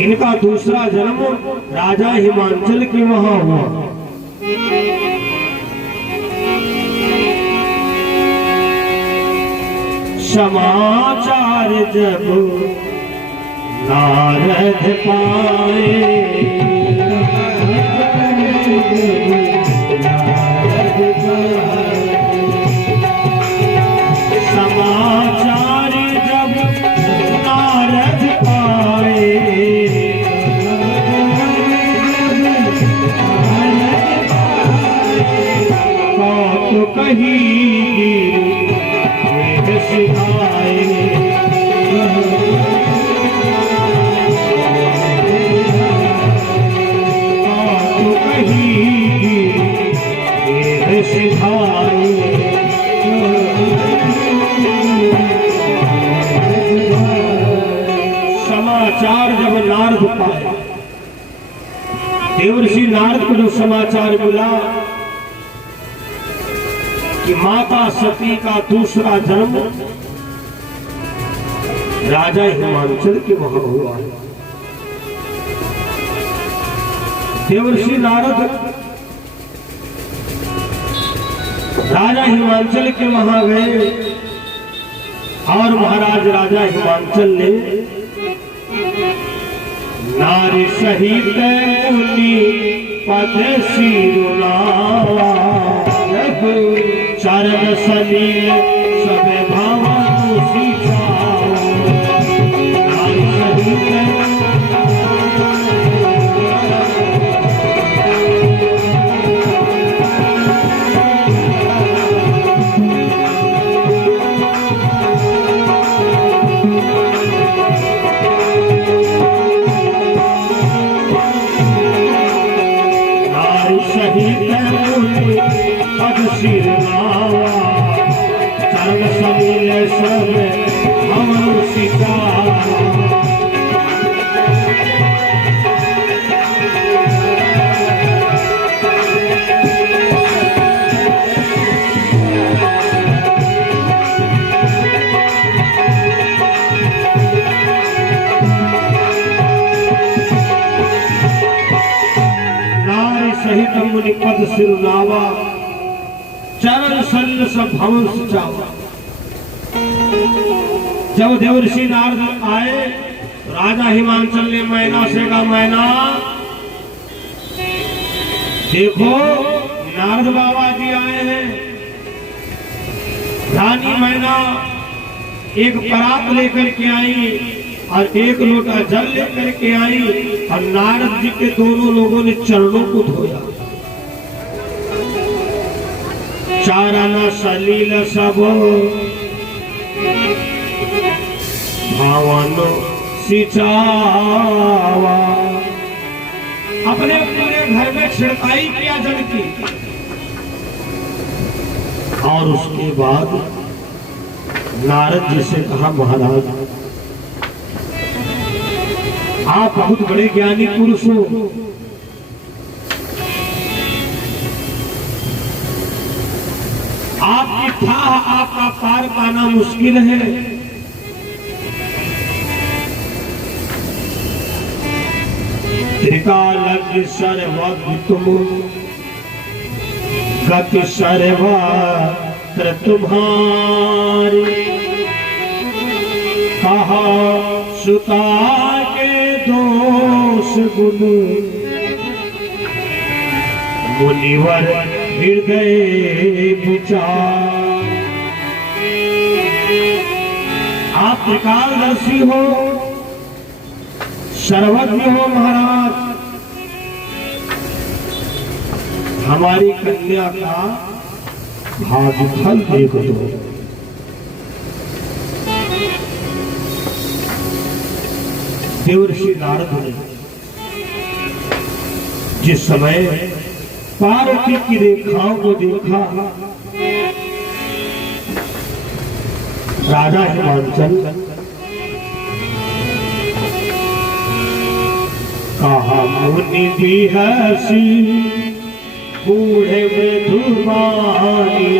इनका दूसरा जन्म राजा हिमांचल के वहां हुआ। समाचार जब नारद पाए, समाचार जब नारद पाए, तो कहीं सिखाए, तो कहीं सिखाए। समाचार जब नारद पाए, देवर्षि नारद को जो समाचार मिला कि माता सती का दूसरा जन्म राजा हिमांचल के वहां हुआ है। देवर्षि नारद राजा हिमांचल के वहां गए और महाराज राजा हिमांचल ने नारी सहित मुनि पद सिरुनावा, चरण सलील सब भावन सिखाओ। नारी सहित पद सिरनावा, चरण सलील सब भावन सिखाओ। सहित मुनि पद सिरुनावा, चरण सलिल सब भवन सिचावा। जब देवर्षि नारद आए, राजा हिमांचल ने मैना से कहा, मैना देखो नारद बाबा जी आए हैं। रानी मैना एक परात लेकर के आई और एक लोटा जल लेकर के आई और नारद जी के दोनों लोगों ने चरणों को धोया। चारण सलील सब भावन सिचावा, अपने पूरे घर में छिड़काई किया जल की। और उसके बाद नारद जी से कहा, महाराज आप बहुत बड़े ज्ञानी पुरुष हो, आपकी थाह आपका पार पाना मुश्किल है। त्रिकाल सर्वज्ञ तुम, गति सर्वत्र तुम्हारी, कहा सुता के दोष गुण, मुनिवर हृदय विचार। आप त्रिकालदर्शी हो, सर्वज्ञ हो महाराज, हमारी कन्या का भाग्यफल देख दो। देवर्षि नारद ने जिस समय पार्वती की रेखाओं को देखा, राजा हिमांचल कहा, मुनि भी हसी बूढ़े में धुमानी,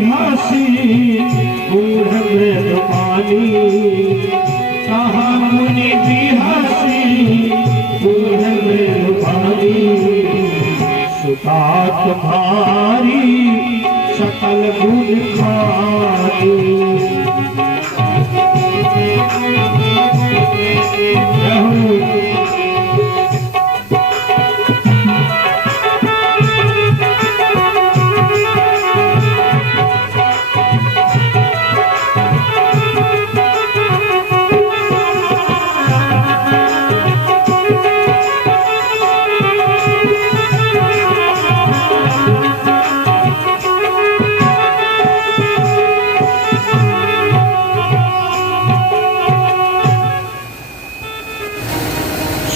हसी बूढ़ मृदपानी, कहा मुनि भी हसी बूढ़ मृदपानी, सुता तुम्हारी सकल गुण खानी।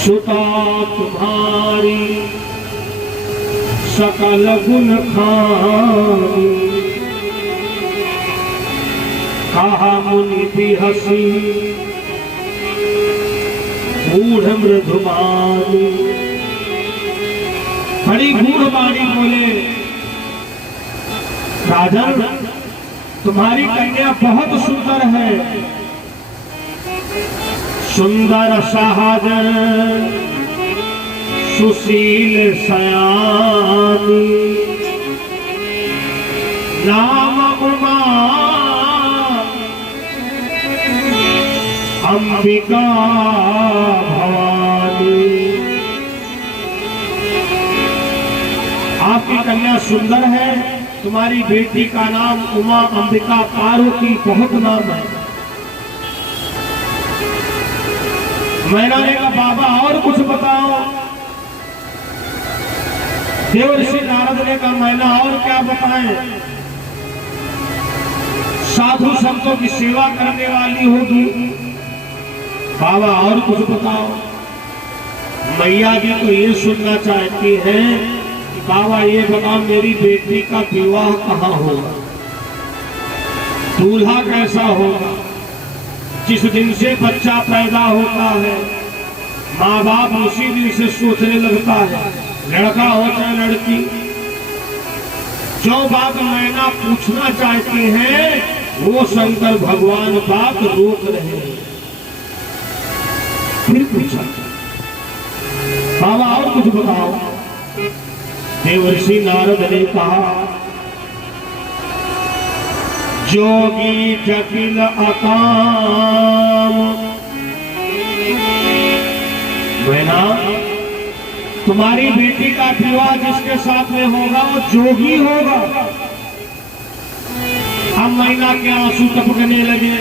सुता तुम्हारी सकल गुण खानी, कहा मुनि भी हसी गूढ़ मृदुमानी। बड़ी गूढ़ वाणी बोले, राजन तुम्हारी कन्या बहुत सुंदर है, सुंदर सहज सुशील सयानी, नाम उमा अंबिका भवानी। आपकी कन्या सुंदर है, तुम्हारी बेटी का नाम उमा अंबिका पार्वती बहुत नाम है। मैना ने कहा बाबा और कुछ बताओ। देवर्षि नारद ने कहा मैना और क्या बताएं, साधु संतों की सेवा करने वाली होगी। बाबा और कुछ बताओ। मैया जी तो ये सुनना चाहती हैं कि बाबा ये बताओ मेरी बेटी का विवाह कहाँ होगा, दूल्हा कैसा होगा। जिस दिन से बच्चा पैदा होता है माँ बाप उसी दिन से सोचने लगता है, लड़का हो चाहे लड़की। जो बात मैना पूछना चाहती हैं वो शंकर भगवान बात रोक रहे हैं। फिर पूछा बाबा और कुछ बताओ। देवर्षि नारद ने कहा जोगी जटिल अकाम, मैना तुम्हारी बेटी का विवाह जिसके साथ में होगा वो जोगी होगा। हम मैना के आंसू टपकने लगे।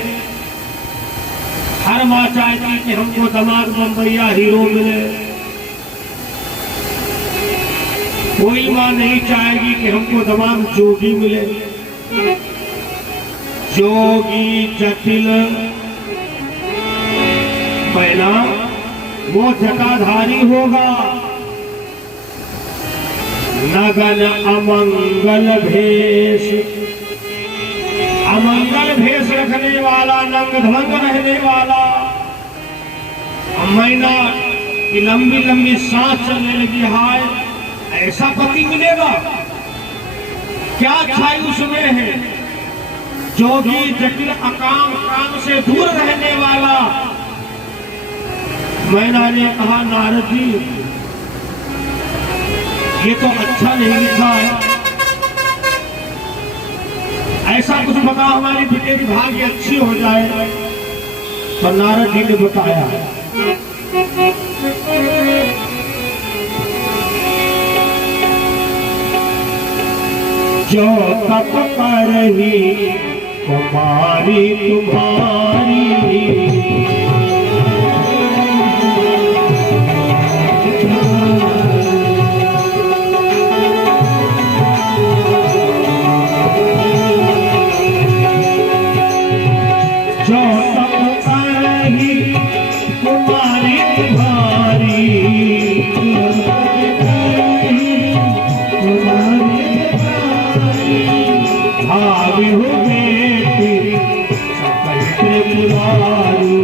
हर माँ चाहती कि हमको दामाद बम्बैया हीरो मिले, कोई माँ नहीं चाहेगी कि हमको दामाद जोगी मिले। जोगी जटिल, पहला वो जटाधारी होगा, नगन अमंगल भेष, अमंगल भेष रखने वाला, नंग धंग रहने वाला। मैना की लंबी लंबी सांस चलने लगी। हाय ऐसा पति मिलेगा क्या? अच्छाई उसमें है। जोगी जटिल अकाम, काम से दूर रहने वाला। मैना ने कहा नारद जी ये तो अच्छा नहीं लिखा है, ऐसा कुछ बता हमारी बेटे की भाग्य अच्छी हो जाए। तो नारद जी ने बताया जो तप करही कुमारी तुम्हारी, जो तप करही कुमारी तुम्हारी, भावी हो बेटी सकल त्रिपुरारी।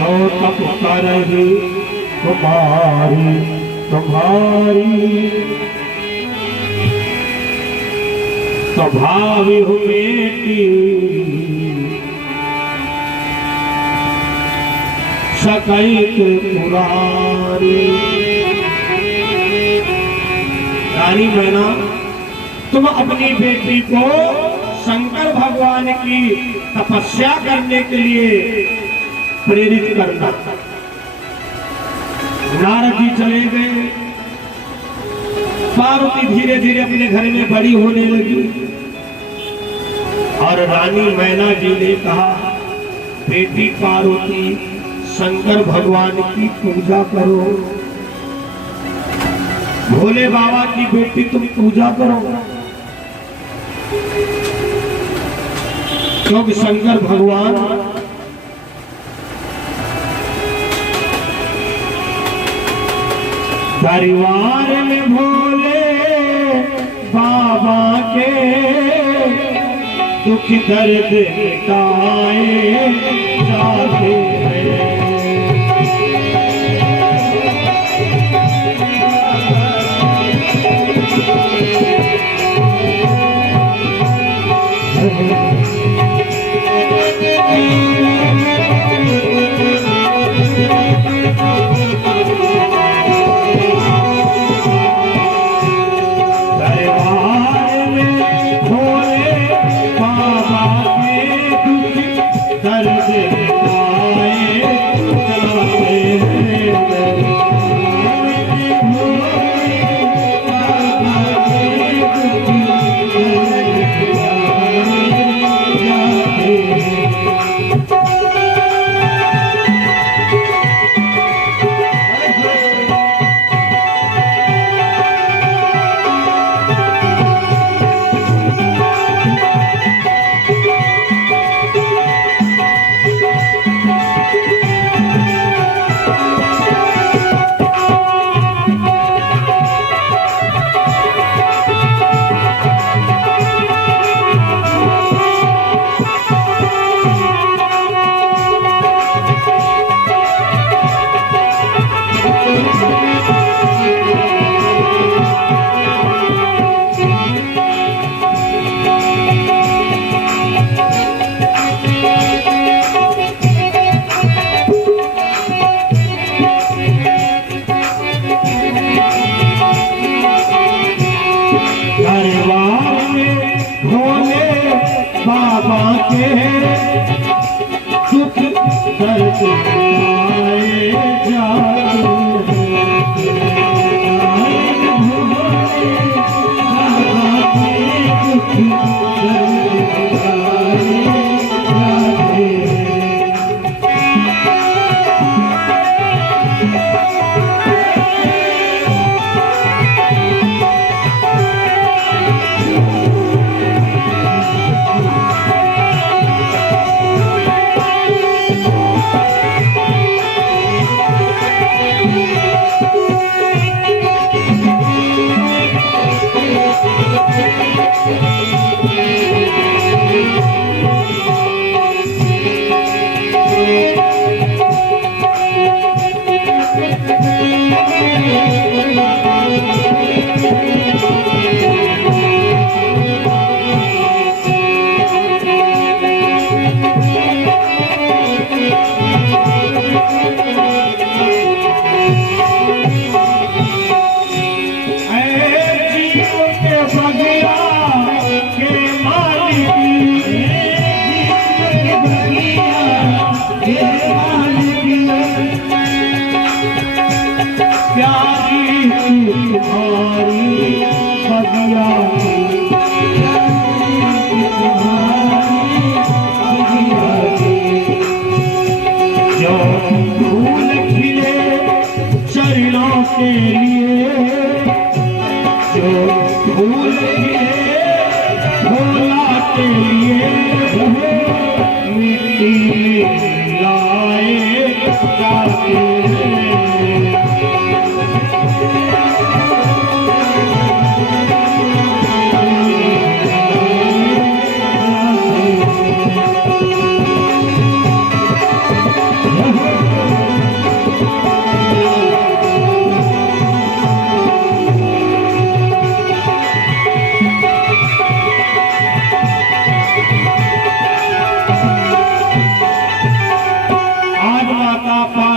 जो तप करही तुम्हारी तुम्हारी स्वभाव हुएटी सकैत पुरारी। रानी मैना, तुम अपनी बेटी को शंकर भगवान की तपस्या करने के लिए प्रेरित करना। नारद जी चले गए। पार्वती धीरे धीरे अपने घर में बड़ी होने लगी और रानी मैना जी ने कहा, बेटी पार्वती शंकर भगवान की पूजा करो, भोले बाबा की बेटी तुम पूजा करो, क्योंकि शंकर भगवान परिवार में भोले बाबा के दुख दर्द मिटाए जाते हैं।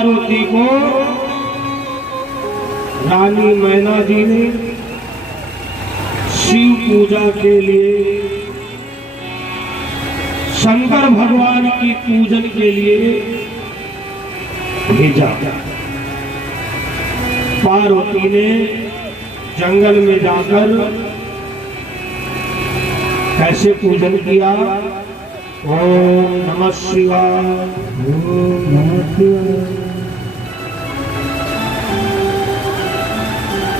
पार्वती को रानी मैना जी ने शिव पूजा के लिए, शंकर भगवान की पूजन के लिए भेजा। पार्वती ने जंगल में जाकर कैसे पूजन किया? ओम नमः शिवाय, ओम नमः शिवाय।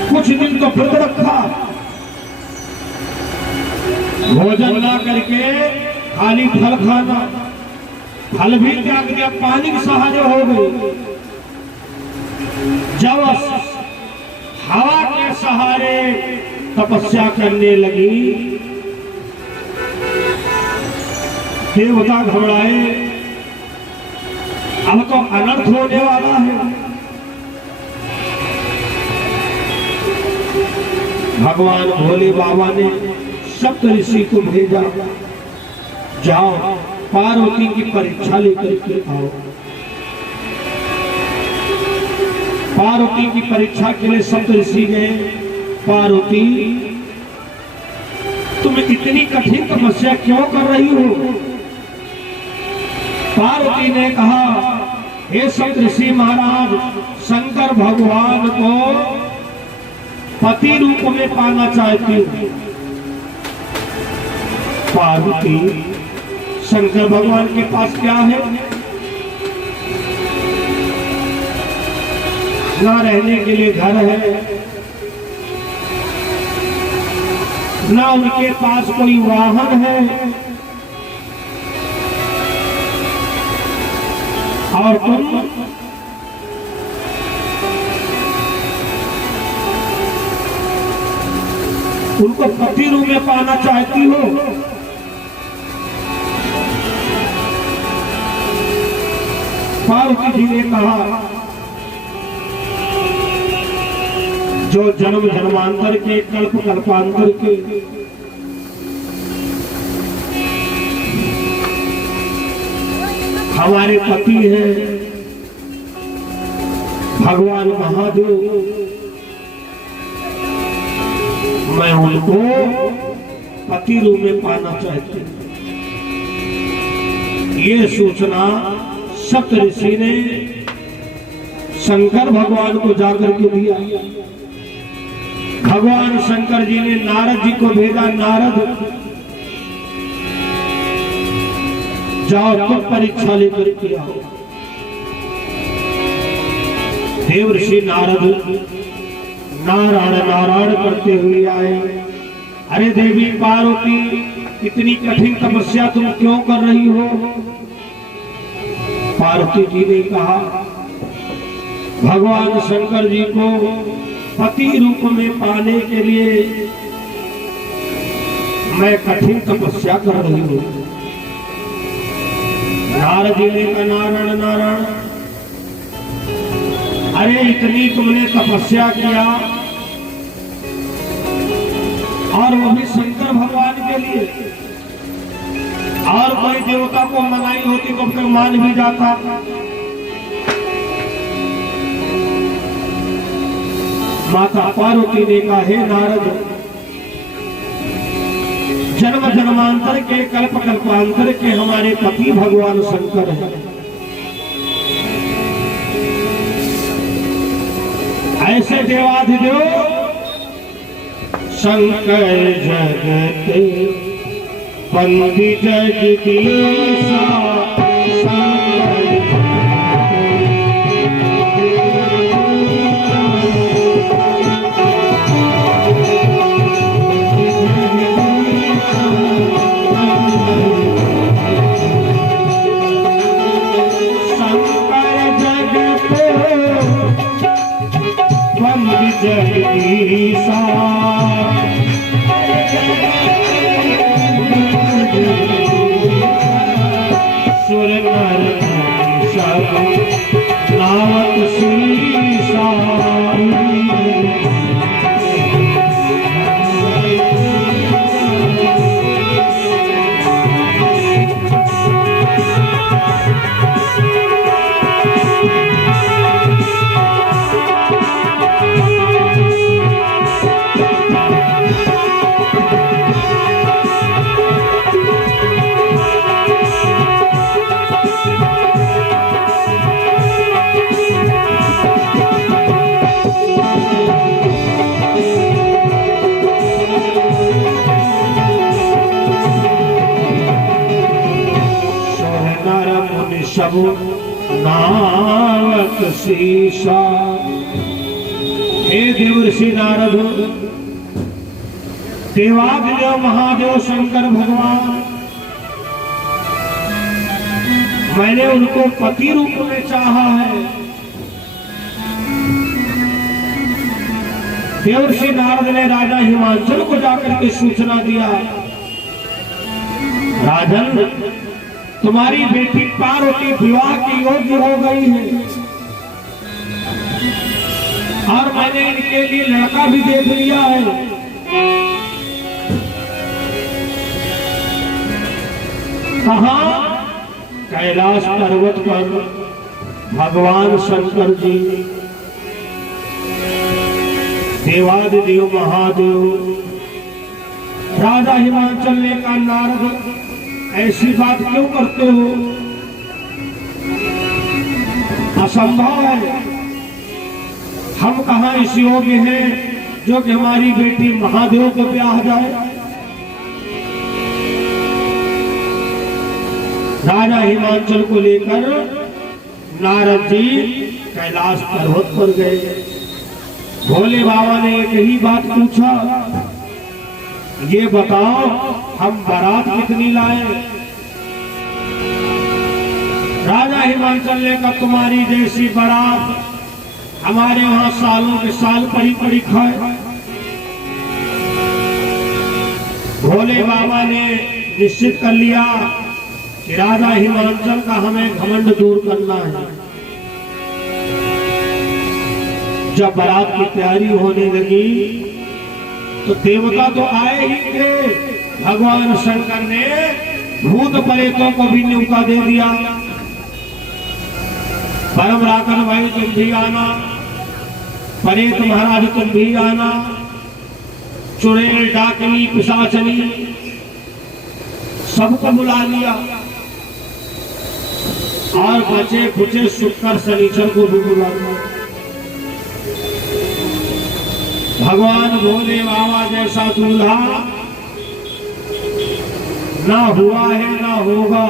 कुछ दिन तो व्रत रखा, भोजन ना करके खाली फल खाना, फल भी त्याग दिया, पानी के सहारे हो गए। जब हवा के सहारे तपस्या करने लगी, देवता घबराए, अब तो अनर्थ होने वाला है। भगवान भोले बाबा ने सप्त ऋषि को भेजा, जाओ पार्वती की परीक्षा लेकर के आओ। पार्वती की परीक्षा के लिए सप्त ऋषि गए। पार्वती, तुम इतनी कठिन तपस्या क्यों कर रही हो? पार्वती ने कहा, हे सप्त ऋषि महाराज, शंकर भगवान को पति रूप में पाना चाहती हूँ। पार्वती, शंकर भगवान के पास क्या है? ना रहने के लिए घर है, ना उनके पास कोई वाहन है, और तुम उनको पति रूप में पाना चाहती हो। पार्वती जी ने कहा, जो जन्म जन्मांतर के, कल्प कल्पांतर के हमारे पति हैं, भगवान महादेव, मैं उनको पति रूप में पाना चाहती हूँ। ये सूचना सप्त ऋषि ने शंकर भगवान को जाकर के दिया। भगवान शंकर जी ने नारद जी को भेजा, नारद जाओ तुम परीक्षा लेकर के आओ। देव ऋषि नारद नारायण नारायण करते हुए आए। अरे देवी पार्वती, इतनी कठिन तपस्या तुम क्यों कर रही हो? पार्वती जी ने कहा, भगवान शंकर जी को पति रूप में पाने के लिए मैं कठिन तपस्या कर रही हूँ। नारद जी ने कहा, नारायण नारायण, अरे इतनी तुमने तपस्या किया, और वो भी शंकर भगवान के लिए, और कोई देवता को मनाई होती तो फिर मान भी जाता। माता पार्वती ने कहा, हे नारद, जन्म जन्मांतर के, कल्प कल्पांतर के हमारे पति भगवान शंकर हैं। ऐसे देवाधिदेव शंकर जगत बंदी जगदीशा, जगदीशा, सुर नर सब नावत शीशा। सब नावक शीशा। हे देवर्षि नारद, देवादिदेव महादेव शंकर भगवान, मैंने उनको पति रूप में चाहा है। देवर्षि नारद ने राजा हिमांचल को जाकर के सूचना दिया, राजन, तुम्हारी बेटी पार्वती विवाह की योग्य हो गई है और मैंने इनके लिए लड़का भी देख लिया है। कहां? कैलाश पर्वत पर भगवान शंकर जी, देवादिदेव महादेव। राजा हिमांचल ने कहा, नारद ऐसी बात क्यों करते हो? असंभव है। हम कहां इस योग्य हैं जो कि हमारी बेटी महादेव को ब्याह जाए। राजा हिमांचल को लेकर नारद जी कैलाश पर्वत पर गए। भोले बाबा ने एक ही बात पूछा, ये बताओ हम बारात कितनी लाए? राजा हिमांचल ने कहा, तुम्हारी जैसी बारात हमारे वहां सालों के साल पड़ी पड़ी खाए। भोले बाबा ने निश्चित कर लिया कि राजा हिमांचल का हमें घमंड दूर करना है। जब बारात की तैयारी होने लगी तो देवता तो आए ही थे। भगवान शंकर ने भूत प्रेतों को भी न्योता दे दिया, परम राकन भाई तुम भी आना, प्रेत महाराज तुम भी आना, चुड़ैल डाकनी पिशाचनी सबको बुला लिया और बचे खुचे शुक्र शनिचर को भी बुला लिया। भगवान भोले बाबा जैसा दूल्हा ना हुआ है ना होगा।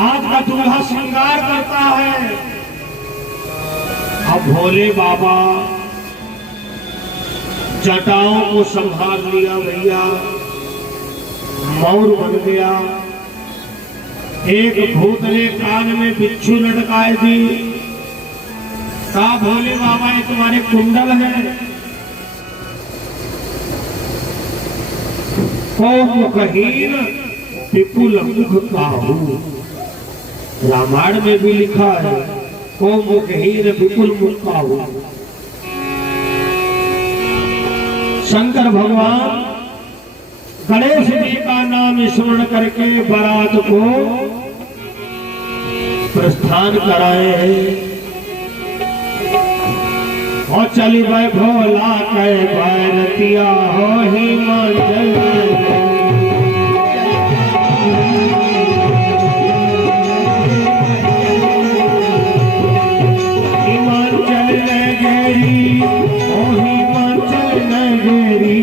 आज का दूल्हा श्रृंगार करता है। अब भोले बाबा जटाओं को संभाल लिया भैया, मौर बन गया। एक भूत ने कान में बिच्छू लटकाए दी। कहा, भोले बाबा ये तुम्हारे कुंडल है। मुखहीन विपुल मुख काहू, रामायण में भी लिखा है, को मुखहीन विपुल मुख काहू। शंकर भगवान गणेश जी का नाम स्मरण करके बारात को प्रस्थान कराए हैं। और चली भाई भोला कह बैरतिया हो हिमाचल, हिमाचल नगरी ओ हिमाचल नगरी।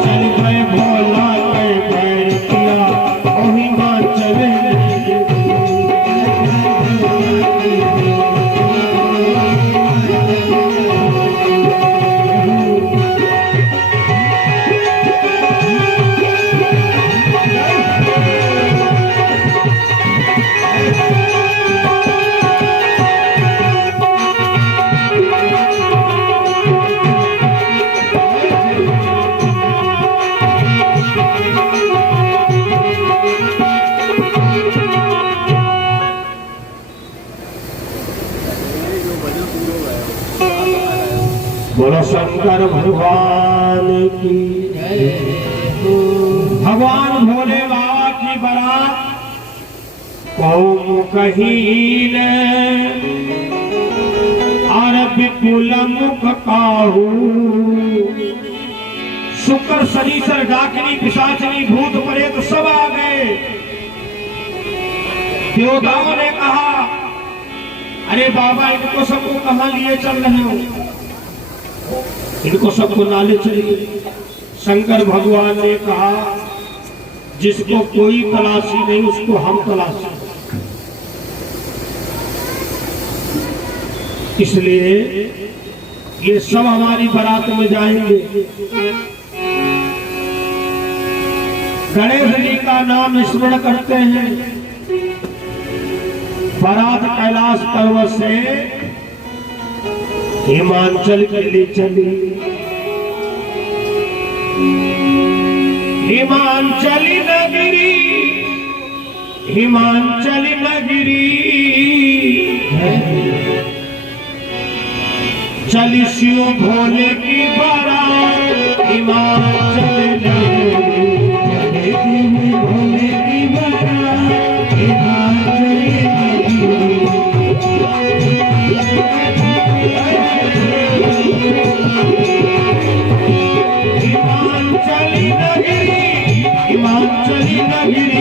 चल भाई भोला कह बैरतिया ओ हिमाचल। बोलो शंकर भगवान की जय। भगवान भोले बाबा की बारात को मुखहीन और विपुल मुख काहू। शुक्र शनिचर डाकिनी पिशाचनी भूत प्रेत सब आ गए। देवताओं ने कहा, अरे बाबा इनको सबको कहां लिए चल रहे हो? इनको सबको नाले चलिए। शंकर भगवान ने कहा जिसको कोई तलाशी नहीं उसको हम तलाशी। इसलिए ये सब हमारी बारात में जाएंगे। गणेश जी का नाम स्मरण करते हैं। बारात कैलाश पर्वत से हिमाचल के लिए चली। हिमाचली नगरी, हिमाचली नगरी चली शिव भोले की बारात। हिमाचल नगरी चली शिव भोले की बारात। हिमाचली नगरी, हिमाचली नगरी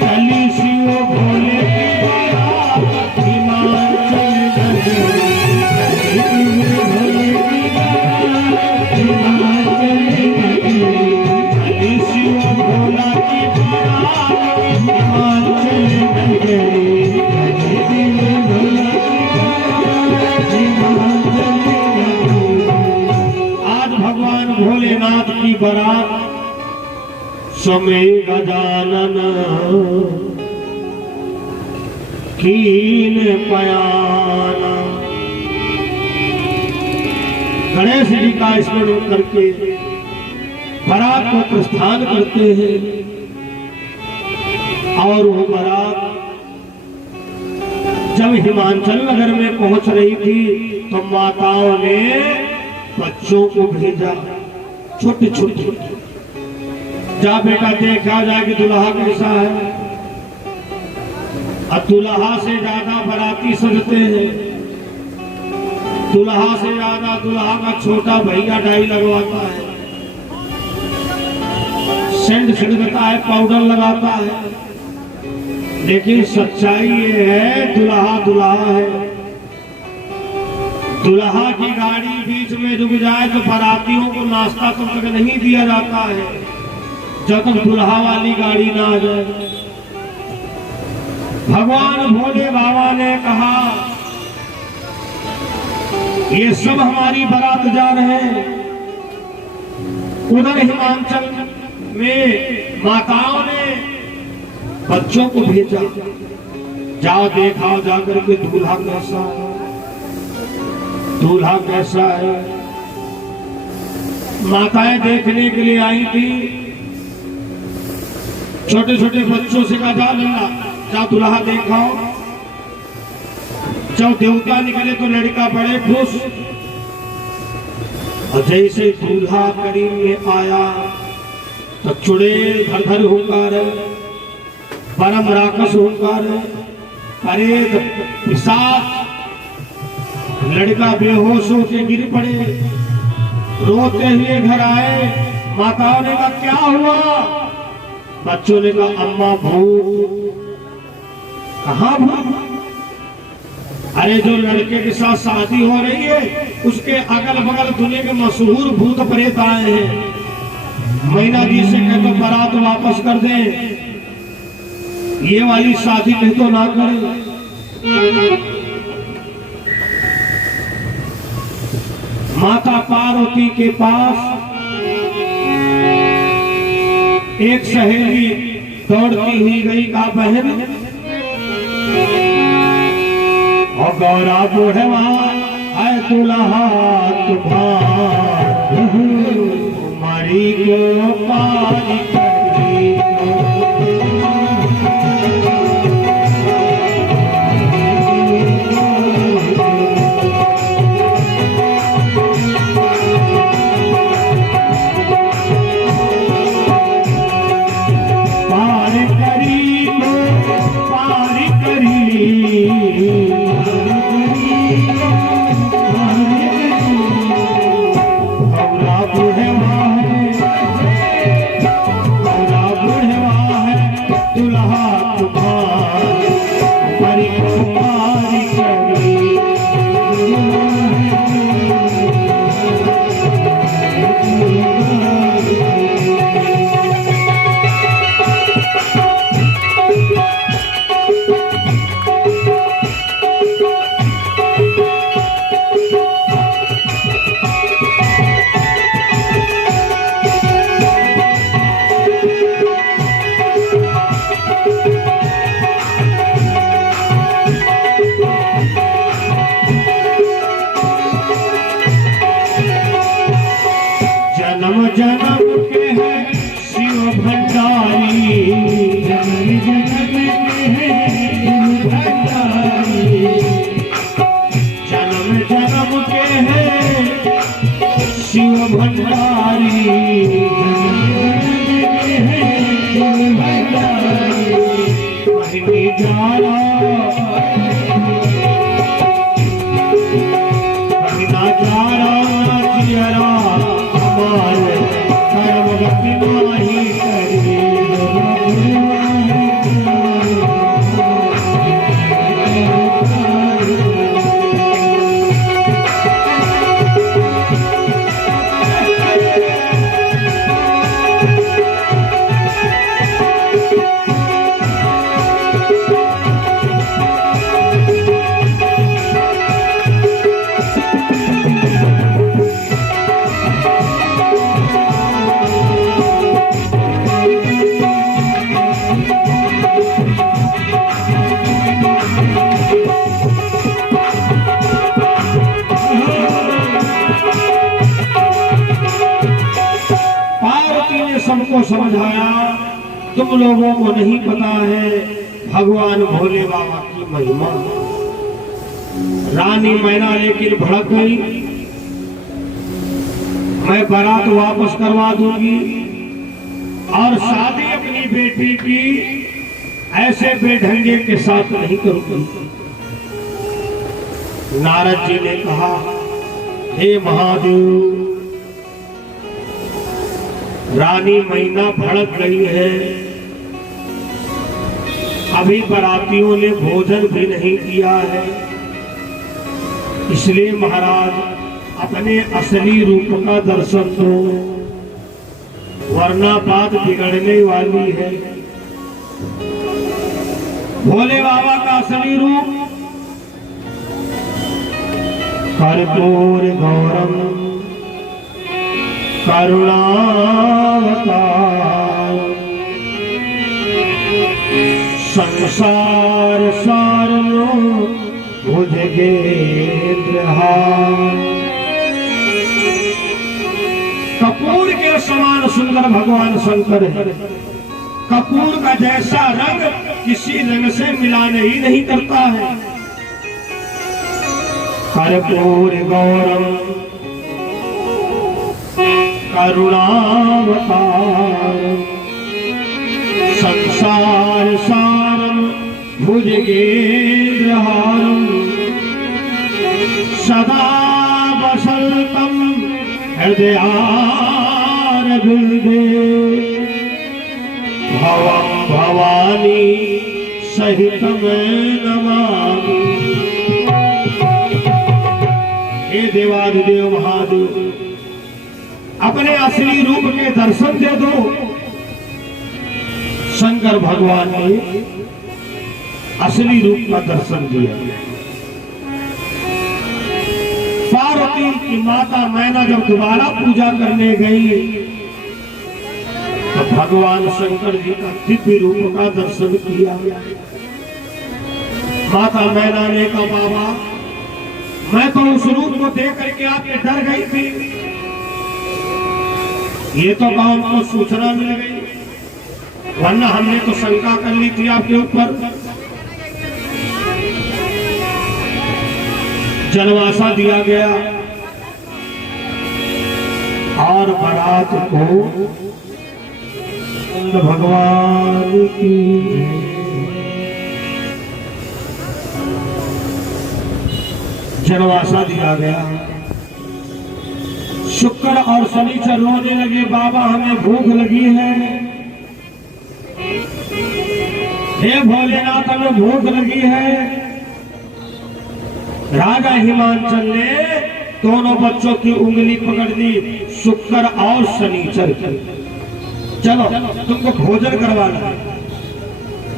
चली शिव भोले की बारात। हिमाचल नगरी चली भोले की बारात। हिमाचली नगरी चली शिव भोला की बारात। हिमाचल नगरी चली भोला की बारात। आज भगवान भोलेनाथ की बारात समय गजानन कीन पयाना। गणेश जी का स्मरण करके बारात को प्रस्थान करते हैं। और वो बारात जब हिमाचल नगर में पहुंच रही थी तो माताओं ने बच्चों को भेजा, छोटे छोटे, जा बेटा देखा जाए कि दुल्हा कैसा है। अब दुल्हा से ज्यादा बाराती सजते हैं। दुल्हा से ज्यादा दुल्हा का छोटा भैया डाई लगवाता है, सेंट छिड़कता है, पाउडर लगाता है। लेकिन सच्चाई ये है दुल्हा दुल्हा है। दुल्हा की गाड़ी बीच में रुक जाए तो बारातियों को नाश्ता तब तक नहीं दिया जाता है जब तक दुल्हा वाली गाड़ी ना आ जाए। भगवान भोले बाबा ने कहा ये सब हमारी बारात जा रहे हैं। उधर हिमाचल में माताओं ने बच्चों को भेजा, जाओ देखाओ जाकर के दूल्हा कैसा है, दूल्हा कैसा है। माताएं देखने के लिए आई थी। छोटे छोटे बच्चों से कहा जा लल्ला जा दूल्हा देखाओ। जब देवता निकले तो लड़का बड़े खुश। और जैसे दूल्हा करीब में आया तो चुड़ैल धर धर हुंकार है, परम राक्षस हुंकार है, प्रेत पिशाच। लड़का बेहोश होकर गिर पड़े, रोते हुए घर आए। माताओं ने कहा क्या हुआ? बच्चों ने कहा अम्मा भूत। कहाँ भूत? अरे जो लड़के के साथ शादी हो रही है उसके अगल बगल दुनिया के मशहूर भूत प्रेत आए हैं। मैना जी से कहते तो बारात वापस कर दें, ये वाली शादी नहीं तो ना करें। माता पार्वती के पास एक सहेली दौड़ती हुई गई, कहा बहन और गौरा बुढ़वा है दुल्हा तुम्हारी को पारी जन्म के है शिव भंडारी, जन्म जन्म के है शिव भंडारी, जन्म जन्म के है शिव भंडारी, पहली जाला पहला जाला जियरा हमारे कर्म गति माही करी, सबको समझाया। तुम लोगों को नहीं पता है भगवान भोले बाबा की महिमा। रानी मैना लेकिन भड़क गई, मैं बारात वापस करवा दूंगी और शादी अपनी बेटी की ऐसे बेढंगे के साथ नहीं करूंगी। नारद जी ने कहा, हे महादेव, रानी मैना भड़क गई है, अभी बारातियों ने भोजन भी नहीं किया है, इसलिए महाराज अपने असली रूप का दर्शन दो, वरना बात बिगड़ने वाली है। भोले बाबा का असली रूप कर्पूर गौरम करुणावतार, संसार सारो भुजगेन्द्रहार। कपूर के समान सुंदर भगवान शंकर है। कपूर का जैसा रंग किसी रंग से मिलान ही नहीं करता है। कर्पूर गौरम करुणावतार, संसार सारम भुजगेन्द्रहारम, सदा वसंतम हृदयारविंदे, भवं भवानी सहितम नमामि। हे देवाधिदेव महादेव, अपने असली रूप के दर्शन दे दो। शंकर भगवान ने असली रूप का दर्शन दिया। पार्वती की माता मैना जब दोबारा पूजा करने गई तो भगवान शंकर जी का दिव्य रूप का दर्शन किया। माता मैना ने कहा, बाबा मैं तो उस रूप को देख करके आपके डर गई थी, ये तो काम को सूचना मिल गई, वरना हमने तो शंका कर ली थी आपके ऊपर। जनवासा दिया गया और बारात को भगवान की जनवासा दिया गया। शुक्र और शनिचर रोने लगे, बाबा हमें भूख लगी है, हे भोलेनाथ हमें भूख लगी है। राजा हिमांचल ने दोनों बच्चों की उंगली पकड़ दी, शुक्र और शनिचर की। चलो तुमको भोजन करवाना है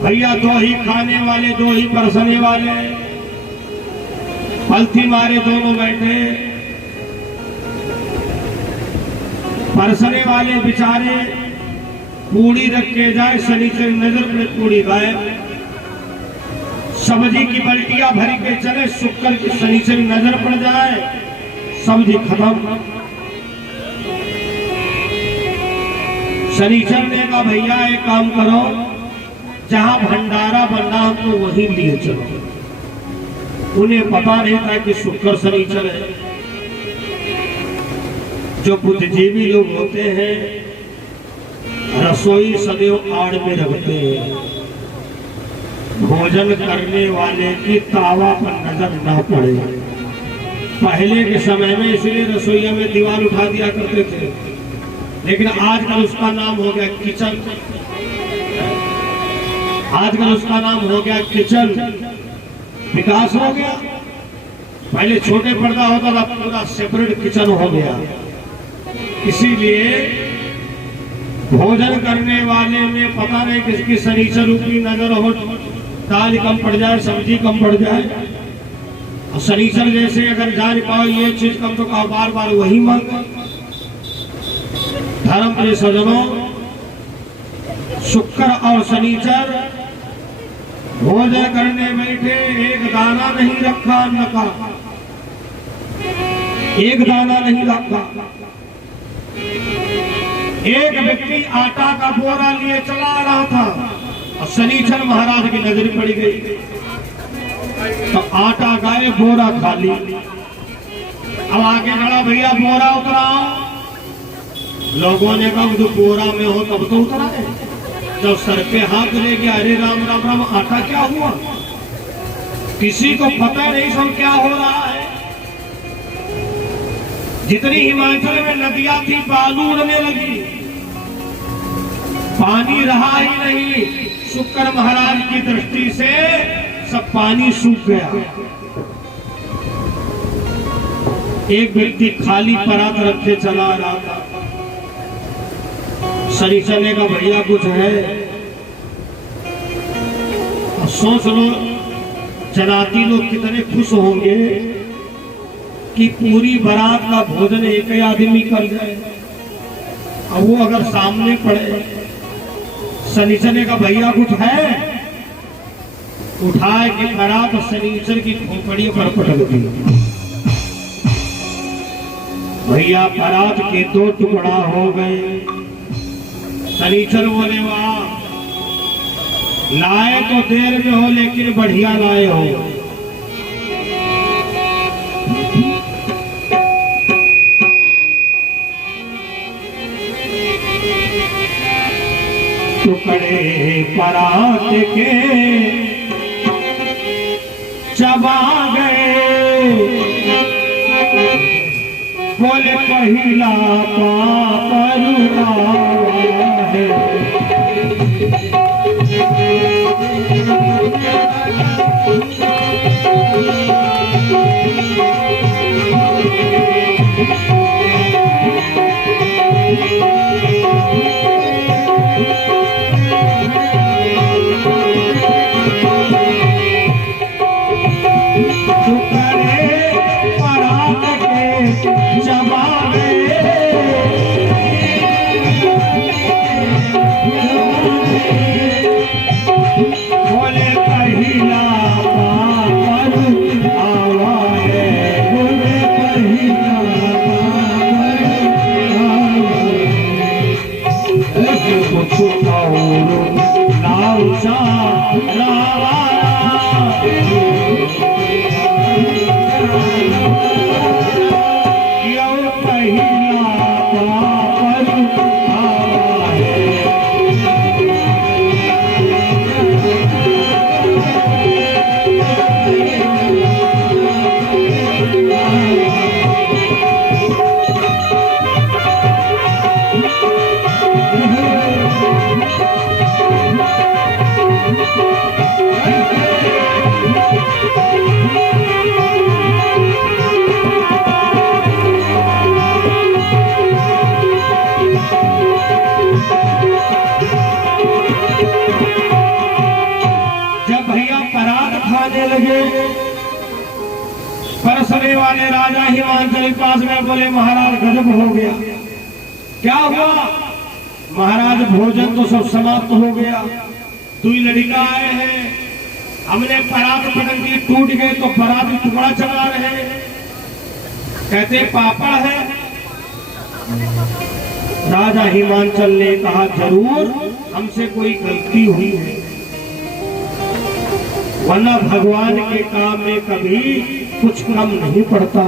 भैया, दो ही खाने वाले, दो ही परसने वाले, पलथी मारे दोनों बैठे। परसने वाले बेचारे पूड़ी रख के जाए, शनिचर नजर पे पूड़ी गायब। सब्जी की बल्टियां भर के चले, शुक्र की शनिचर नजर पड़ जाए, सब्जी खत्म। शनिचर ने कहा भैया एक काम करो, जहां भंडारा बनना हमको वहीं लिए चलो। उन्हें पता नहीं था कि शुक्र शनिचर है। जो बुद्धिजीवी लोग होते हैं रसोई सदैव आड़ में रखते हैं, भोजन करने वाले की तावा पर नजर न पड़े। पहले के समय में इसलिए रसोईया में दीवार उठा दिया करते थे, लेकिन आजकल उसका नाम हो गया किचन। आजकल उसका नाम हो गया किचन। विकास हो गया। पहले छोटे पर्दा होता था, पूरा सेपरेट किचन हो गया। इसीलिए भोजन करने वाले में पता नहीं किसकी शनिचर रूपी नजर हो, दाल कम पड़ जाए, सब्जी कम पड़ जाए। और शनिचर जैसे अगर जान पाओ ये चीज कम तो कहो बार बार वही मांगो। धर्म प्रिय सज्जनों, शुक्र और शनिचर भोजन करने बैठे एक दाना नहीं रखा अन्न का, एक दाना नहीं रखा। एक व्यक्ति आटा का बोरा लिए चला रहा था और शनिचर महाराज की नजर पड़ गई, तो आटा गाये बोरा खाली। अब आगे बढ़ा, भैया बोरा उतराओ। लोगों ने कहा तो बोरा में हो तब तो उतरा है। जब सर पे हाथ ले गया, अरे राम राम राम, आटा क्या हुआ? किसी को पता नहीं सब क्या हो रहा है। जितनी हिमाचल में नदियां थी बालू उड़ने लगी, पानी रहा ही नहीं। शुक्र महाराज की दृष्टि से सब पानी सूख गया। एक व्यक्ति खाली परात रखे चला रहा था। शनिचर ने कहा भैया कुछ है? और सोच लो जनाती लोग कितने खुश होंगे कि पूरी बारात का भोजन एक ही आदमी कर जाए। और वो अगर सामने पड़े, शनिचर ने कहा भैया कुछ है? उठाए के बारात और शनिचर की खोपड़ी पर पटक दी। भैया बारात के 2 टुकड़ा हो गए। शनिचर बोले वाह, लाए तो देर में हो लेकिन बढ़िया लाए हो। टुकड़े परात के चबा गए, बोले पहिला पापरुआ है। परसने वाले राजा हिमांचल पास में बोले महाराज गजब हो गया। क्या हुआ? महाराज भोजन तो सब समाप्त हो गया, 2 लड़का आए हैं, हमने परात पटक दी, टूट गए तो परात टुकड़ा चला रहे। कहते पापड़ है, राजा हिमांचल ने कहा जरूर हमसे कोई गलती हुई है, वरना भगवान के काम में कभी कुछ कम नहीं पड़ता।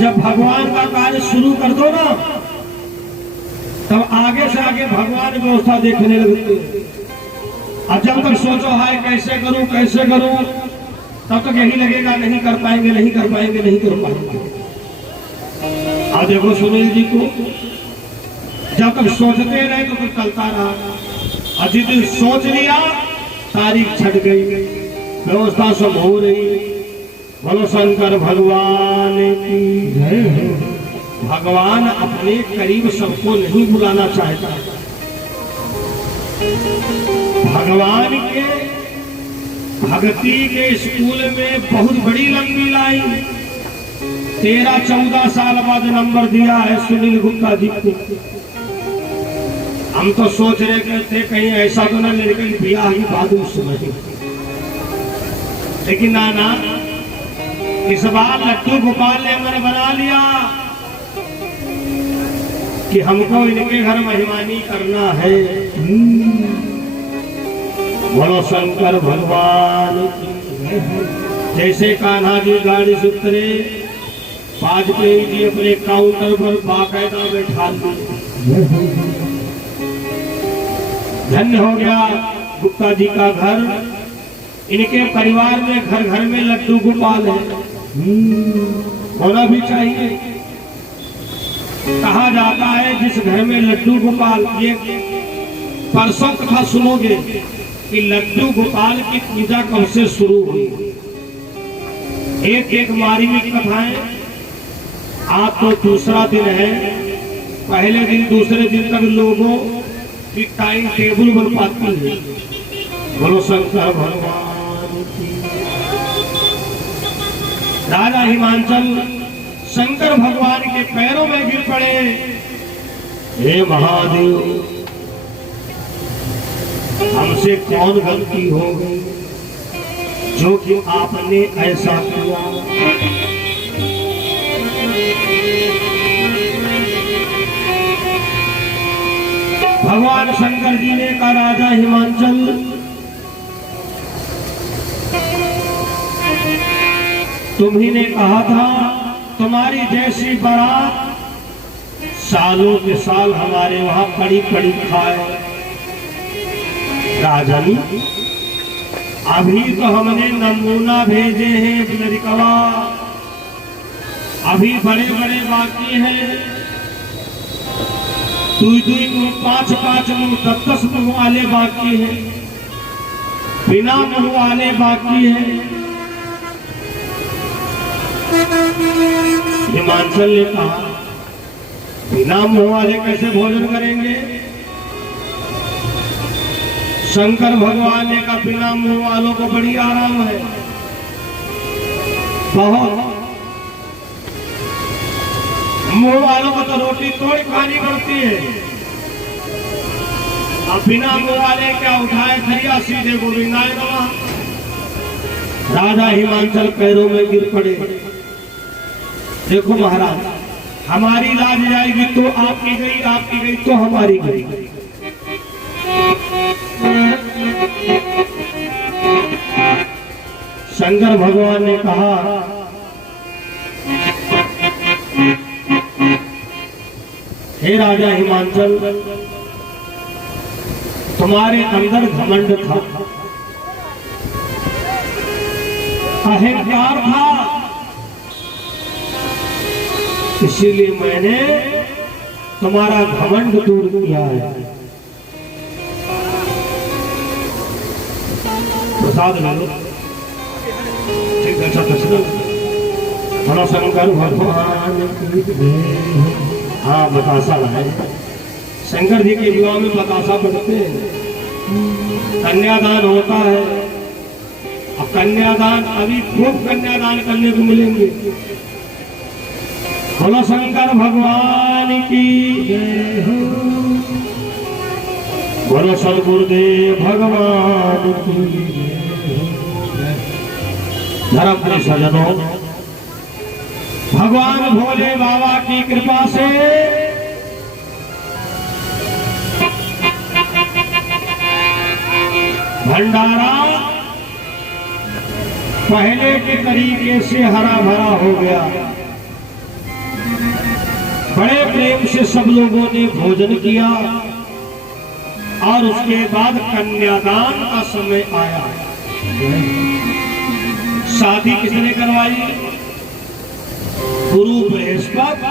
जब भगवान का कार्य शुरू कर दो ना, तब आगे से आगे भगवान व्यवस्था देखने लगते हैं। और जब तक सोचो हाय कैसे करूं कैसे करूं, तब तक यही लगेगा नहीं कर पाएंगे नहीं कर पाएंगे नहीं कर पाएंगे। और देखो सुनील जी को जब तक सोचते रहे तो फिर चलता रहा, और जिस दिन सोच लिया तारीख छट गई, व्यवस्था सब हो रही। बोलो शंकर भगवान की जय। भगवान अपने करीब सबको नहीं बुलाना चाहता। भगवान के भक्ति के स्कूल में बहुत बड़ी लंबी लाइन 13-14 साल बाद नंबर दिया है सुनील गुप्ता जी को। हम तो सोच रहे थे कहीं ऐसा तो ना लेकिन ब्याह ही बाद नहीं, लेकिन ना इस बार लड्डू गोपाल ने मन बना लिया कि हमको इनके घर मेहमानी करना है। बोलो शंकर भगवान। जैसे कान्हा जी गाड़ी से उतरे, वाजपेयी जी अपने काउंटर पर बाकायदा बैठा लिए। धन्य हो गया गुप्ता जी का घर। इनके परिवार में घर घर में लड्डू गोपाल है, होना भी चाहिए। कहा जाता है जिस घर में लड्डू गोपाल, ये परसों कथा सुनोगे कि लड्डू गोपाल की पूजा कब से शुरू हुई। एक एक मार्मिक कथाएं। आज तो दूसरा दिन है, पहले दिन दूसरे दिन तक लोगों की टाइम टेबल बन पाती है। बोलो शंकर भगवान की। राजा हिमांचल शंकर भगवान के पैरों में गिर पड़े। हे महादेव, हमसे कौन गलती हो गई जो कि आपने ऐसा किया। भगवान शंकर जी ने कहा राजा हिमांचल, तुम्ही ने कहा था तुम्हारी जैसी बारात सालों के साल हमारे वहां पड़ी पड़ी खाए। राजन, अभी तो हमने नमूना भेजे हैं लड़कवा, अभी बड़े बड़े बाकी हैं। 2-2 मुंह 5-5 मुंह 10-10 मुंह वाले बाकी हैं, बिना मुंह वाले बाकी हैं। हिमांचल ने कहा बिना मुंह वाले कैसे भोजन करेंगे। शंकर भगवान ने कहा बिना मुंह वालों को बड़ी आराम है, बहुत। मुंह वालों को तो रोटी तोड़ खानी पड़ती है, अब बिना मुंह वाले क्या उठाए खरिया सीधे गोविंदाए नमः। राजा हिमांचल पैरों में गिर पड़े। देखो महाराज, हमारी लाज जाएगी तो आपकी गई, आपकी गई तो हमारी गई। शंकर भगवान ने कहा हे राजा हिमांचल, तुम्हारे अंदर घमंड था, अहंकार था, इसीलिए मैंने तुम्हारा घमंड दूर किया है। प्रसाद ले लो, ठीक है, अच्छा बड़ा शंकर भगवान की जय। हाँ, बतासा लाए। शंकर जी के विवाह में बतासा बढ़ते हैं, कन्यादान होता है। अब कन्यादान, अभी खूब कन्यादान करने को मिलेंगे। बोलो शंकर भगवान की जय हो। बोलो सदगुरुदेव भगवान की जय हो। धर्म प्रिय सज्जनों, भगवान भोले बाबा की कृपा से भंडारा पहले के तरीके से हरा भरा हो गया। बड़े प्रेम से सब लोगों ने भोजन किया और उसके बाद कन्यादान का समय आया। शादी किसने करवाई? गुरु बृहस्पति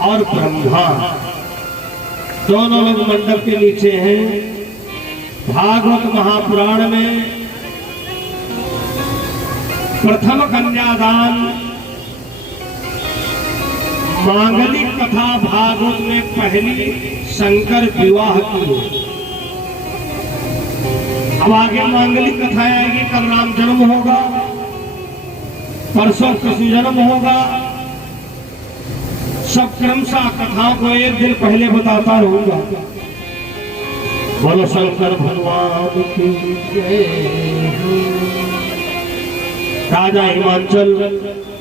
और ब्रह्मा दोनों लोग मंडप के नीचे हैं। भागवत महापुराण में प्रथम कन्यादान मांगलिक कथा भागवत में पहली शंकर विवाह की। अब आगे मांगलिक कथा आएगी। कल राम जन्म होगा, परसों कृष्ण जन्म होगा। सब क्रमशः कथाओं को एक दिन पहले बताता रहूंगा। बोलो शंकर भगवान की जय। राजा हिमांचल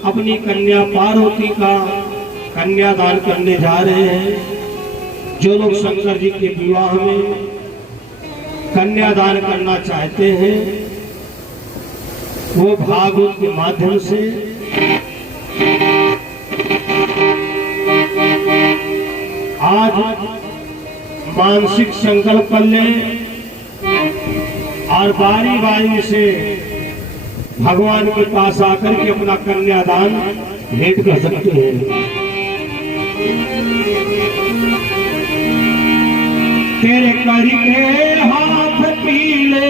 अपनी कन्या पार्वती का कन्यादान करने जा रहे हैं। जो लोग शंकर जी के विवाह में कन्यादान करना चाहते हैं वो भागवत के माध्यम से आज मानसिक संकल्प कर लें और बारी बारी से भगवान के पास आकर के अपना कन्यादान भेंट कर सकते हैं। तेरे करी के हाथ पीले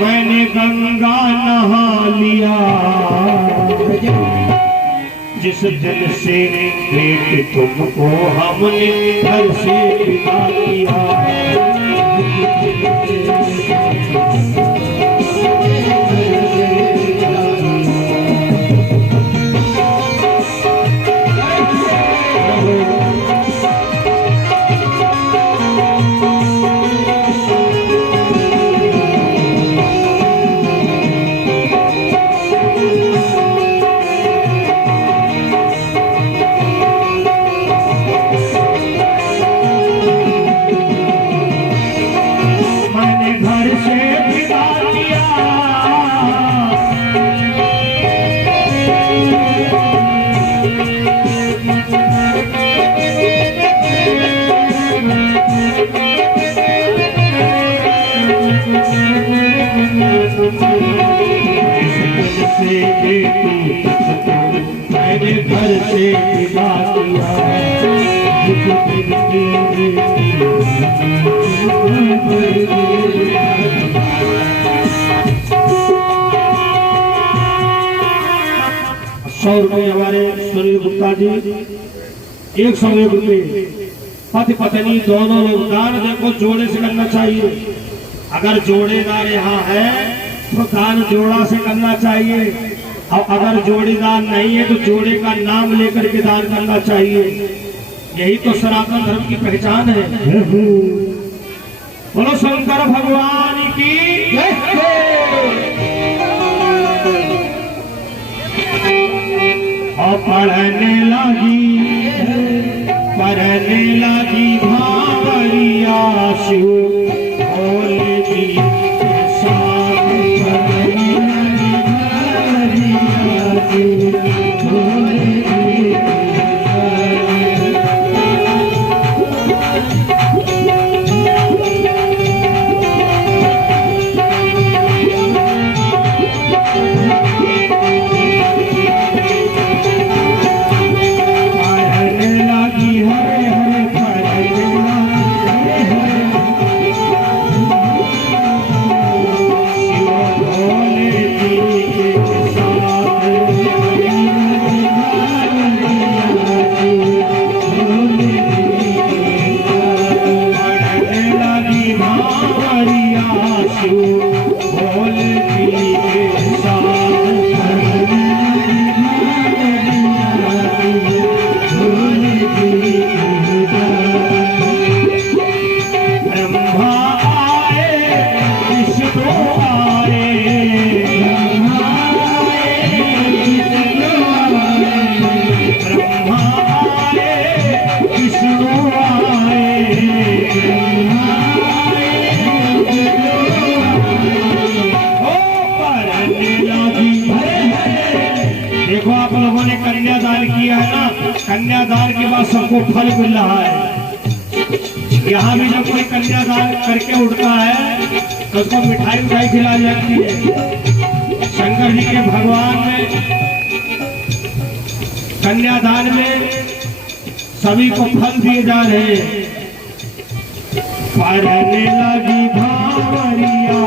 मैंने गंगा नहा लिया। जिस दिन से लेके तुमको हमने घर से विदा किया। मैंने घर से विदा किया। ₹100 हमारे सुनील गुप्ता जी, 101 रुपये पति पत्नी दोनों लोग दान देखो जोड़े से करना चाहिए। अगर जोड़ेदार यहाँ है तो दान जोड़ा से करना चाहिए और अगर जोड़ीदार नहीं है तो जोड़े का नाम लेकर के दान करना चाहिए। यही तो सनातन धर्म की पहचान है। बोलो शंकर भगवान की और पढ़ने लगी भावरिया शिव भोले जी के साथ। देखो आप लोगों ने कन्यादान किया है ना, कन्यादान के बाद सबको फल मिल रहा है। यहाँ भी जब कोई कन्यादान करके उठता है तो उसको मिठाई उठाई खिलाई जाती है। शंकर जी के भगवान में कन्यादान में सभी को फल दिए जा रहे हैं। पढ़ने लगी भावरिया